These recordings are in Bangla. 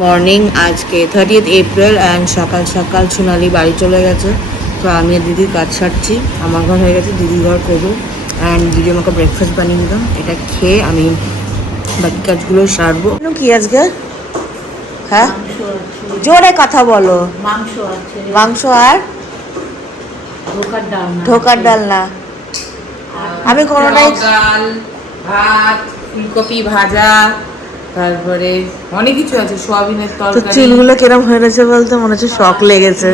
মর্নিং আজকে 30th এপ্রিল অ্যান্ড সকাল সকাল সোনালি বাড়ি চলে গেছে। তো আমি দিদির কাজ সারছি, আমার ঘর হয়ে গেছে, দিদির ঘর করবো। অ্যান্ড দিদি আমাকে ব্রেকফাস্ট বানিয়ে দিলাম, এটা খেয়ে আমি বাকি কাজগুলো সারবো। কি আজকে? হ্যাঁ, জোরে কথা বলো। মাংস আছে, মাংস আর ঢোকার ডাল না, আমি কোনোটাই ডাল, ভাত, ফুলকপি ভাজা, তারপরে অনেক কিছু আছে, সোয়াবিনের তো তরকারি। চুলগুলো কিরম হয়ে গেছে বলতে, মনে হচ্ছে শখ লেগেছে।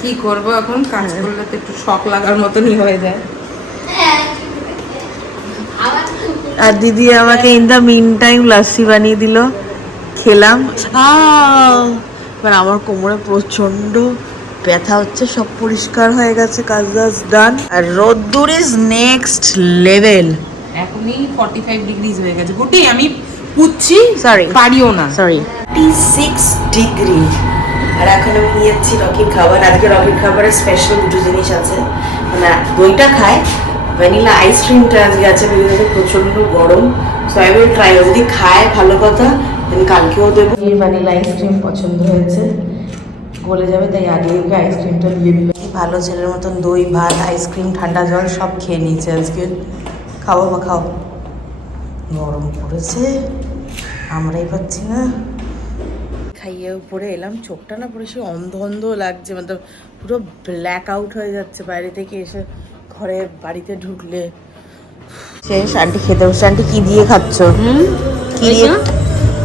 কি করব এখন, কাজ করলে তো একটু শখ লাগার মতনই হয়ে যায়। আর দিদি আমাকে in the meantime lassi বানিয়ে দিল, খেলাম। এবার আমার কোমরে প্রচন্ড ব্যথা হচ্ছে, সব পরিষ্কার হয়ে গেছে, কাজ ডান। আর রোদ্দুর ইজ নেক্সট লেভেল। এখনই 45 ডিগ্রিজ হয়ে গেছে, গুটি আমি পুচ্ছি, সরি পারিও না, সরি 36 ডিগ্রি। আর এখন আমি নিয়ে যাচ্ছি রকির খাবার। আজকে রকির খাবারের স্পেশাল দুটো জিনিস আছে, মানে দইটা খায়, ভ্যানিলা আইসক্রিমটা আজকে আছে, বিকজ প্রচন্ড গরম। সো আই উইল ট্রাই, যদি খায় ভালো কথা, দেন কালকেও দেবো। ভ্যানিলা আইসক্রিম পছন্দ হয়েছে, গলে যাবে, তাই আগে ওকে আইসক্রিমটা দিয়ে দিল। ভালো ছেলের মতন দই ভাত আইসক্রিম ঠান্ডা জল সব খেয়ে নিয়েছে আজকে। খাও বা খাও, গরম পড়েছে, আমরাই পাচ্ছি না। খাইয়ে উপরে এলাম, চোখটা না পুরো সে অন্ধ অন্ধ লাগছে, মানে পুরো ব্ল্যাক আউট হয়ে যাচ্ছে বাইরে থেকে এসে। ঘরে বাড়িতে ঢুকলে শেষ। আন্টি খেতে বসে। আন্টি কি দিয়ে খাচ্ছ? কি দিয়ে?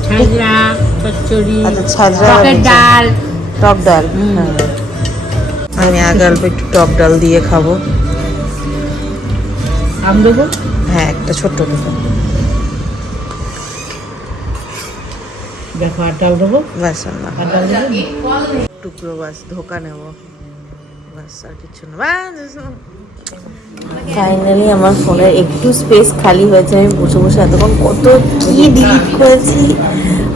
ছাজরা, চচ্চড়ি, আচ্ছা, ছাজরা, টকের ডাল, টক ডাল। হ্যাঁ, আমি আগে অল্প একটু টক ডাল দিয়ে খাবো। আম দেবো? হ্যাঁ, একটা ছোট্ট দেবো। দেখো আর ডাল দেবো, ব্যাস, না আর ডাল দেবো। টুকরো বাস ধোকা নেবো, বাস আর কিছু না। ফাইনালি আমার ফোনের একটু স্পেস খালি হয়েছে। আমি বসে বসে এতক্ষণ কত কি ডিলিট করেছি।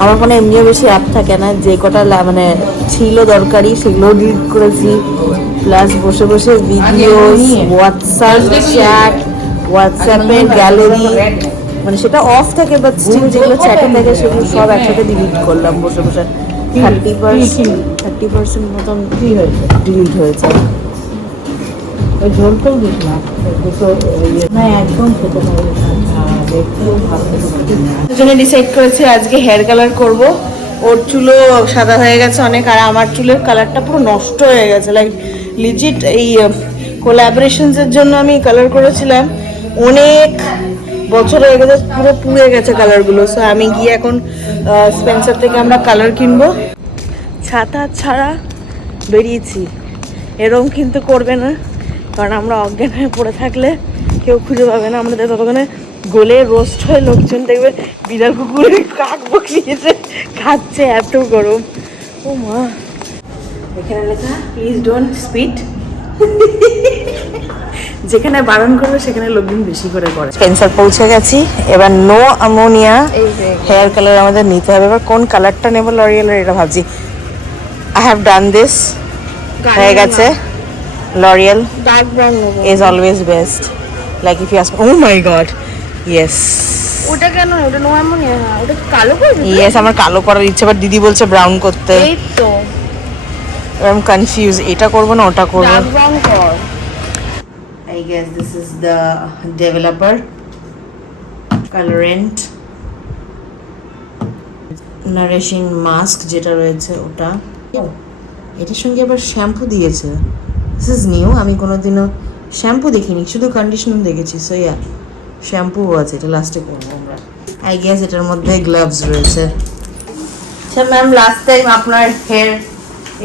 আমার ফোনে এমনিও বেশি অ্যাপ থাকে না, যে কটা মানে ছিল দরকারি সেগুলোও ডিলিট করেছি। প্লাস বসে বসে ভিডিওস, হোয়াটসঅ্যাপ চ্যাট, হোয়াটসঅ্যাপের গ্যালারি, মানে সেটা অফ থাকে, বাট স্টিল যেগুলো চ্যাটে থাকে সেগুলো সব একসাথে ডিলিট করলাম বসে বসে। 30% মতন ডিলিট হয়েছে। ওই ঝোলটাও দেখলাম, না একদম খেতে পারবে না, দেখতেও ভালো। দুজনে ডিসাইড করেছে আজকে হেয়ার কালার করব। ওর চুলও সাদা হয়ে গেছে অনেক, আর আমার চুলের কালারটা পুরো নষ্ট হয়ে গেছে, লাইক লিজিট। এই কোলাবোরেশনসের জন্য আমি কালার করেছিলাম, অনেক বছর হয়ে গেছে, পুরো পুড়ে গেছে কালারগুলো। সো আমি গিয়ে এখন স্পেন্সার থেকে আমরা কালার কিনবো। ছাতা ছাড়া বেরিয়েছি, এরকম কিন্তু করবে না, কারণ আমরা অজ্ঞান হয়ে পড়ে থাকলে কেউ খুঁজে পাবে না আমাদের। ততক্ষণে গলে রোস্ট হয়ে লোকজন দেখবে বিড়াল কুকুরের কাক বসিয়েছে খাচ্ছে, এত গরম। ও মা, এখানে লেখা প্লিজ ডোন্ট স্পিড। যেখানে বারণ করবে সেখানে লোকজন বেশি করে করে। স্পেন্সার পৌঁছে গেছি, এবার নো অ্যামোনিয়া হেয়ার কালার আমাদের নিতে হবে। এবার কোন কালারটা নেবো লরিয়ালের, এটা ভাবছি। আই হ্যাভ ডান দিস, হয়ে গেছে। L'Oreal is always best. Like if you ask, oh my god, yes. ওটা কেন? ওটা নো অ্যামোনিয়া, ওটা কালো করবে? Yes, আমার কালো করার ইচ্ছে, বাট দিদি বলছে ব্রাউন করতে। এই তো I'm confused, এটা করব না ওটা করব। ডার্ক ব্রাউন কর। I guess this is the developer colorant nourishing mask যেটা রয়েছে ওটা। এটার সঙ্গে আবার শ্যাম্পু দিয়েছে। দিস ইজ নিউ, আমি কোনোদিনও শ্যাম্পু দেখিনি, শুধু কন্ডিশনার দেখেছি। সো ইয়া, শ্যাম্পুও আছে, এটা লাস্টে করবো আমরা। আই গেস এটার মধ্যে গ্লাভস রয়েছে। আচ্ছা ম্যাম, লাস্ট টাইম আপনার হেয়ার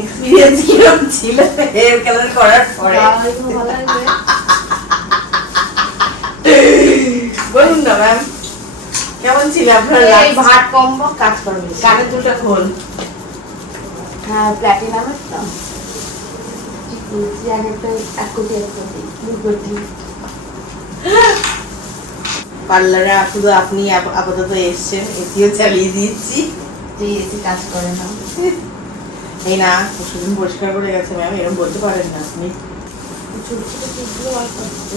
এক্সপিরিয়েন্স কিরকম ছিল হেয়ার কালার করার পরে? বলুন না ম্যাম, কেমন ছিল আপনার? ভাত কম্বো কাজ করবে। কানের দুটো খোল। হ্যাঁ, প্ল্যাটিনামের তো এক কোটি 2 কোটি। পার্লারে শুধু আপনি আপাতত এসছেন, এসিও চালিয়ে দিচ্ছি, এসি কাজ করে না। এই না পরশুদিন পরিষ্কার করে গেছে ম্যাম, এরকম বলতে পারেন না আপনি।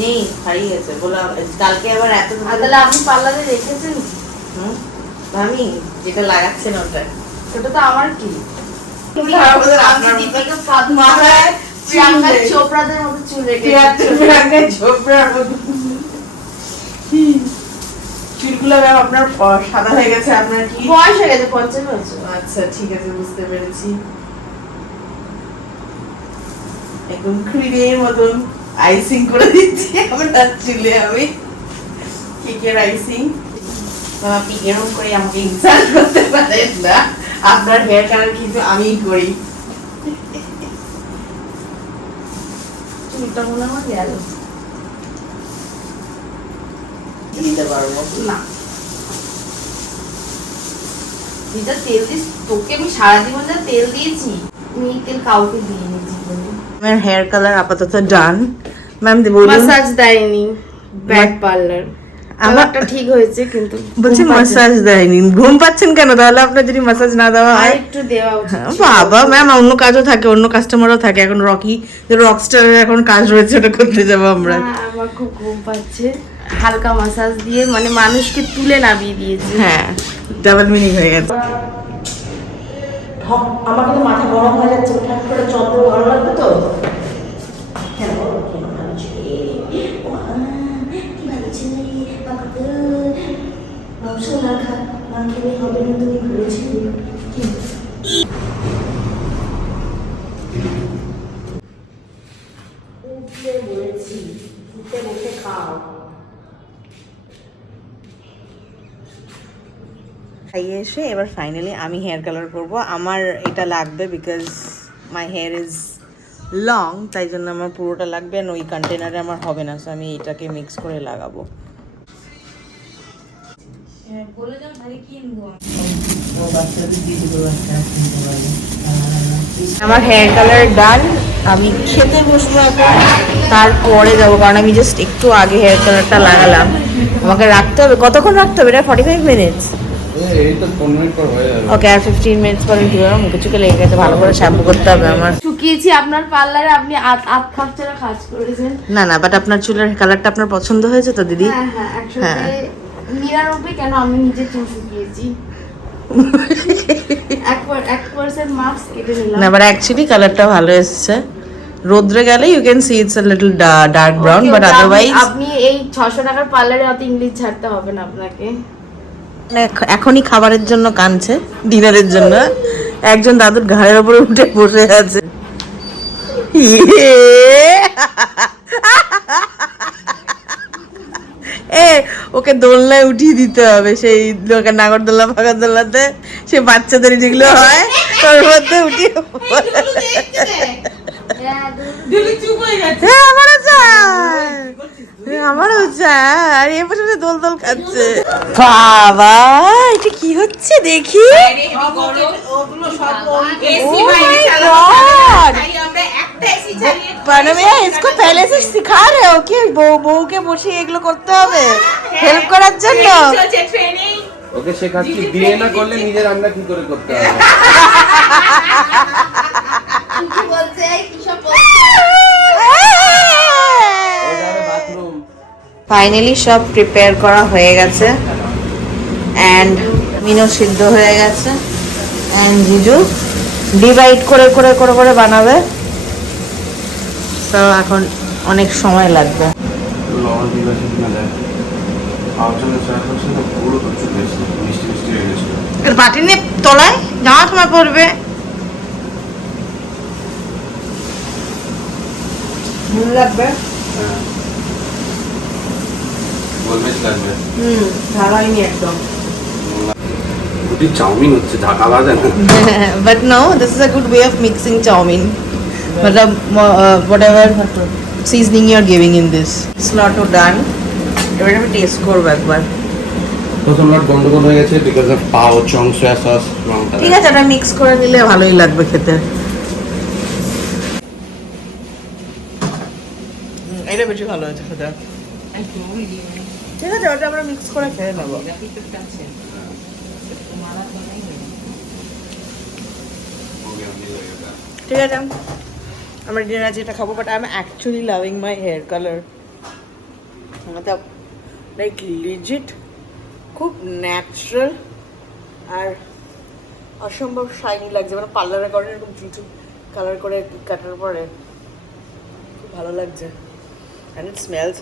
নেই, হারিয়ে গেছে বলে কালকে আবার এত। তাহলে আপনি পার্লারে রেখেছেন? আমি যেটা লাগাচ্ছেন ওটা সেটা তো আমার কি আমি দীপিকা পাদুকোণ প্রিয়াঙ্কা চোপড়াদের মতো চুল রেখে প্রিয়াঙ্কা চোপড়ার মতো চুলগুলো ম্যাম আপনার সাদা হয়ে গেছে, আপনার কি বয়স হয়ে গেছে 50 বছর। আচ্ছা ঠিক আছে, বুঝতে পেরেছি। একদম ক্রিমের মতন আইসিং করে দিচ্ছি আপনার চুলে আমি, কেকের আইসিং। আপনি এরকম করে আমাকে ইনসাল্ট করতে পারেন না, আপনার হেয়ার কালার কিন্তু আমিই করি। চুলটা মনে হয় গেল দিতে পারবো না। যেটা তেল দিস তোকে আমি সারা জীবন যা তেল দিয়েছি আমি এই তেল কাউকে দিইনি জীবনে। আমার হেয়ার কালার আপাতত ডান। ম্যাম বলুন। মাসাজ দেয়নি ব্যাক পার্লার, আমারটা ঠিক হয়েছে কিন্তু বলছি মাসাজ দেয়নি, ঘুম পাচ্ছেন কেন তাহলে? আপনার যদি মাসাজ না দেওয়া আর হয় একটু দেওয়া উচিত। বাবা ম্যাম, অন্য কাজও থাকে, অন্য কাস্টমারও থাকে। এখন রকস্টারের এখন কাজ রয়েছে, ওটা করতে যাবো আমরা। না, আমার খুব ঘুম পাচ্ছে। হালকা মাসাজ দিয়ে মানে মানুষকে তুলে নামিয়ে দিয়েছে। হ্যাঁ, ডাবল মিনিং হয়ে গেছে। আমার কিন্তু মাথা গরম হয়ে যাচ্ছে, ঠাক করে চন্দ্র ভালো লাগবে তো। কেন বলো, কেন ভালো ছিল? কি ভালো ছিল মাংস না খা, না খেলে হবে না, তুমি ভুলেছিলে। উঠতে বলেছি, উঠতে বসে খাও। খাইয়ে এসে এবার ফাইনালি আমি হেয়ার কালার করব। আমার এটা লাগবে because my hair is long, তাই জন্য আমার পুরোটা লাগবে। আর ওই কন্টেনারে আমার হবে না, সো আমি এটাকে মিক্স করে লাগাবো। আমার হেয়ার কালার ডান, আমি খেতে বসবো এখন, তারপরে যাবো, কারণ আমি জাস্ট একটু আগে হেয়ার কালারটা লাগালাম। আমাকে রাখতে হবে, কতক্ষণ রাখতে হবে? এটা 45 মিনিটস। ওকে, আর 15 মিনিটস পরে কি হবে? মুখে চুকে লেগে গেছে, ভালো করে শ্যাম্পু করতে হবে আমার। শুকিয়েছি আপনার পার্লারে, আপনি আধ খরচাটা কাজ করেছেন। না না, বাট আপনার চুলের কালারটা আপনার পছন্দ হয়েছে তো দিদি? হ্যাঁ হ্যাঁ, 99 কেন, আমি নিজে চুল শুকিয়েছি। 1% মাস্ক কেটে নিলাম। না, বাট অ্যাকচুয়ালি কালারটা ভালো এসেছে। রোদ্রে গেলে you can see it's a little dark brown, but otherwise আপনি এই 600 টাকার পার্লারে অত ইংলিশ ছাড়তে হবে না আপনাকে। এখনই খাবারের জন্য কাঁদছে, ডিনারের জন্য। একজন দাদুর ঘাড়ের উপরে উঠে বসে আছে। এ ওকে দোলনায় উঠিয়ে দিতে হবে, সেই লোকের নাগরদোল্লা ফাগরদোল্লাতে সে বাচ্চাদের যেগুলো হয় ওর মধ্যে উঠিয়ে। হ্যাঁ, আমারও চাই, আমারও চাই। আর এ বসে দোল দোল খাচ্ছে। বাবা, এটা কি হচ্ছে দেখি। भैया इसको पहले से सिखा रहे हो कि বউ কে বসে এগুলো করতে হবে হেল্প করার জন্য? ওকে শেখাচ্ছি বিয়ে না করলে নিজের রান্না কি করে করতে হবে। কি বলছে, কি সব বাথরুম ফাইনালি সব প্রিপেয়ার করা হয়ে গেছে, অ্যান্ড মিনো সিদ্ধ হয়ে গেছে, অ্যান্ড জিজু ডিভাইড করে করে করে করে বানাবে। তো এখন অনেক সময় লাগবে। লবণ ঠিক আছে কিনা দেখ। আউটডোরে ট্রাই করছি না, পুরো প্রচুর বেশি মিষ্টি মিষ্টি হয়ে গেছে। বাটি নিয়ে তলায় যাওয়ার সময় পড়বে। লাগবে, গোলমেজ লাগবে। ধারাইনি একদম। দুটি চাউমিন হচ্ছে, ঢাকা আলাদা না। But no, this is a good way of mixing chow mein. But whatever seasoning you are giving in this, it's not done. এবার আমি টেস্ট করব একবার। প্রথম লট গন্ডগোল হয়ে গেছে বিকজ অফ পাও চং সয়া সস। ঠিক আছে, এটা মিক্স করে নিলে ভালোই লাগবে খেতে। এটা বেশি ভালো হয়েছে খেতে। ঠিক আছে, ওটা আমরা মিক্স করে খেয়ে নেবো। ঠিক আছে, আমরা ডিনার যেটা খাবো, but I am actually loving my hair colour. मतलब লাইক লিজিট খুব ন্যাচারাল। আর অসম্ভব শাইনি লাগছে, মানে পার্লারে করে এরকম চুল কালার করে কাটার পরে খুব ভালো লাগছে। and it smells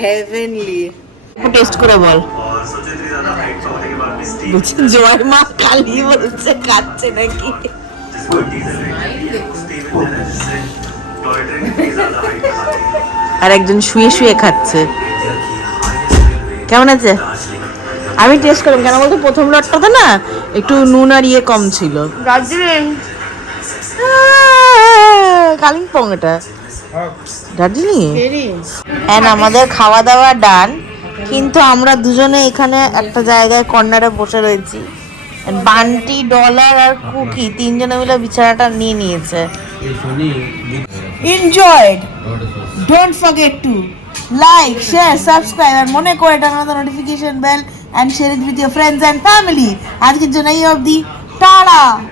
heavenly। Test করে বল। বলছে জয় মা কালী, বলছে খাচ্ছে নাকি। আর একজন শুয়ে শুয়ে খাচ্ছে। কেমন আছে? আমি টেস্ট করলাম, কেন বলতো প্রথম লটটাতে না একটু নুন আর ইয়ে কম ছিল। দার্জিলিং কালিম্পং এটা, দার্জিলিং। হ্যাঁ, আমাদের খাওয়া দাওয়া ডান, কিন্তু আমরা দুজনে এখানে একটা জায়গায় কর্নারে বসে রয়েছি। বান্টি, ডলার আর কুকি তিনজনে মিলে বিছানাটা নিয়ে নিয়েছে। Enjoyed. Don't forget to like, share, subscribe আর মনে করে turn on the notification bell and share it with your friends and family. আজকের জন্য এই অবধি, টাটা।